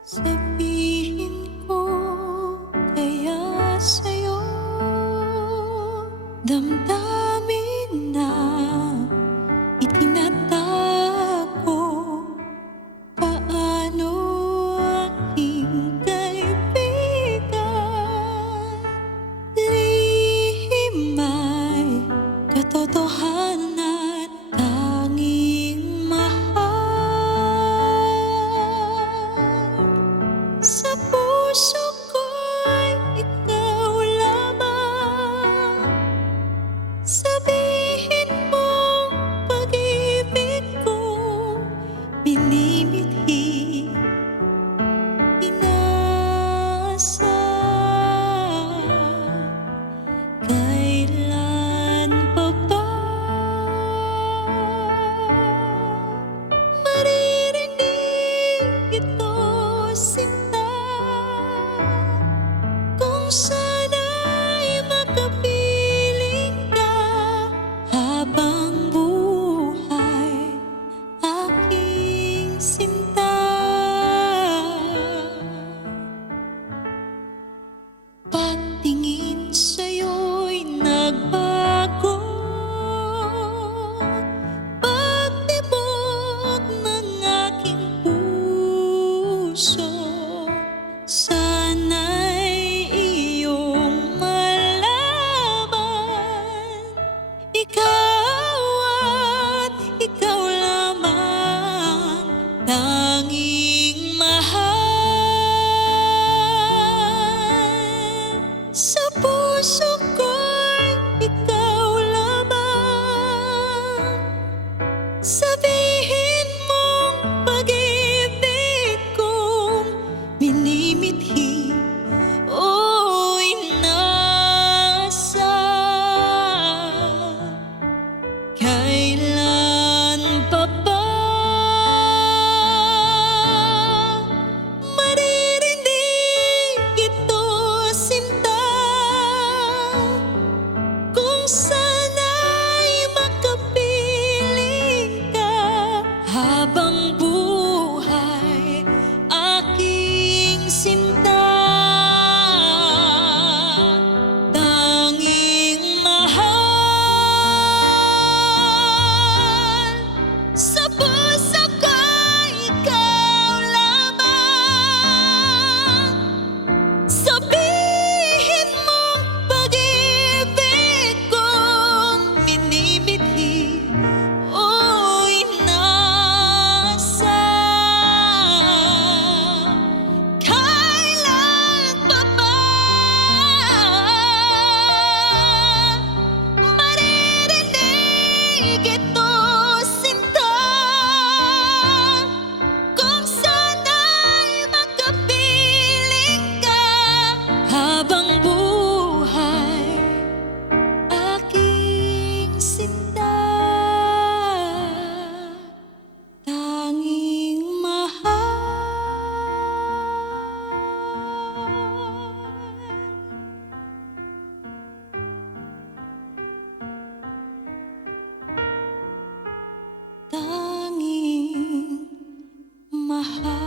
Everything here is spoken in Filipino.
Sabihin ko kaya sa'yo Damdamin na itinatago. Paano aking kaibigan Lihim ay katotohanan say tangi my heart.